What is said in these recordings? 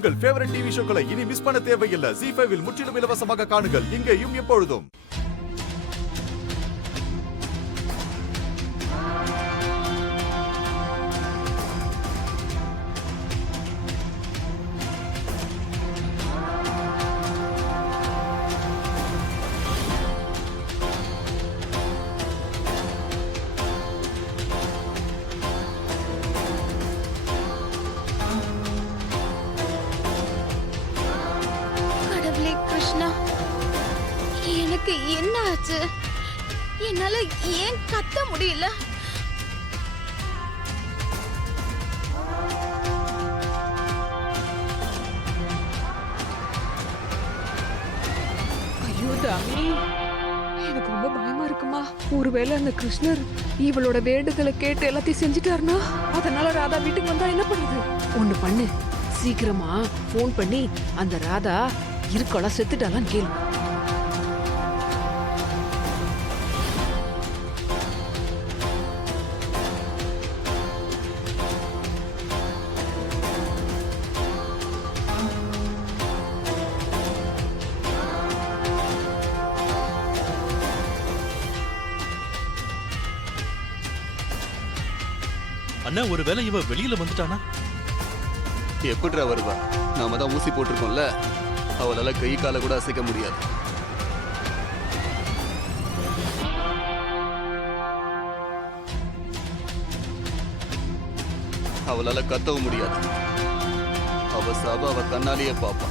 உங்கள் favourite TV ஷோக்களை இனி miss பண்ண தேவையில்லை. ZEE5 இல் முற்றிலும் இலவசமாக காணுங்கள், இங்கேயும் எப்பொழுதும். எனக்கு என்ன ஆச்சு? என்னால ஏன் கத்த முடியல? ஐயோ தாமி, எனக்கு ரொம்ப பயமா இருக்குமா. ஒருவேளை அந்த கிருஷ்ணர் இவளோட வேண்டுதலை கேட்டு எல்லாத்தையும் செஞ்சுட்டாருனா, அதனால ராதா வீட்டுக்கு வந்தா என்ன பண்ணுது? ஒண்ணு பண்ணு, சீக்கிரமா போன் பண்ணி அந்த ராதா இருக்கோல செத்துட்டாலாம் கேளு. அண்ணா, ஒருவேளை இவ வெளியில வந்துட்டானா? எப்படிடா வருவா? நாம தான் ஊசி போட்டிருக்கோம்ல, அவளால கை கால கூட அசைக்க முடியாது. அவளால கத்தவும் முடியாது. அவ சாப அவ கண்ணாலேயே பாப்பா.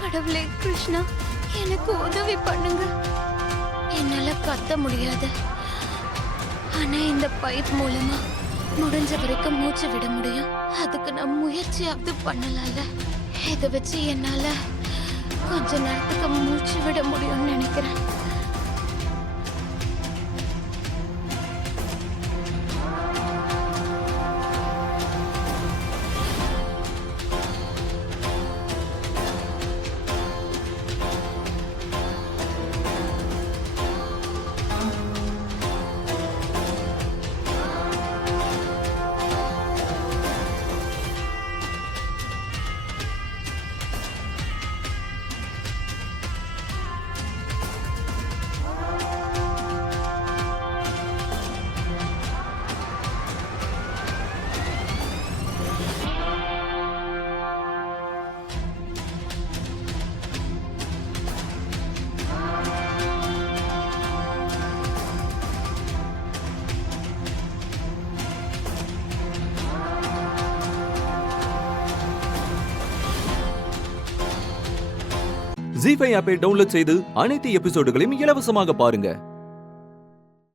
கடவுளே கிருஷ்ணா, எனக்கு உதவி பண்ணுங்க. என்னால கத்த முடியாது, ஆனா இந்த பைப் மூலமா முடிஞ்ச வரைக்கும் மூச்சு விட முடியும். அதுக்கு நான் முயற்சியாவது பண்ணலாம்ல. இதை வச்சு என்னால கொஞ்ச நேரத்துக்கு மூச்சு விட முடியும்னு நினைக்கிறேன். ZEE5 ஆப்பை டவுன்லோட் செய்து அனைத்து எபிசோடுகளையும் இலவசமாக பாருங்க.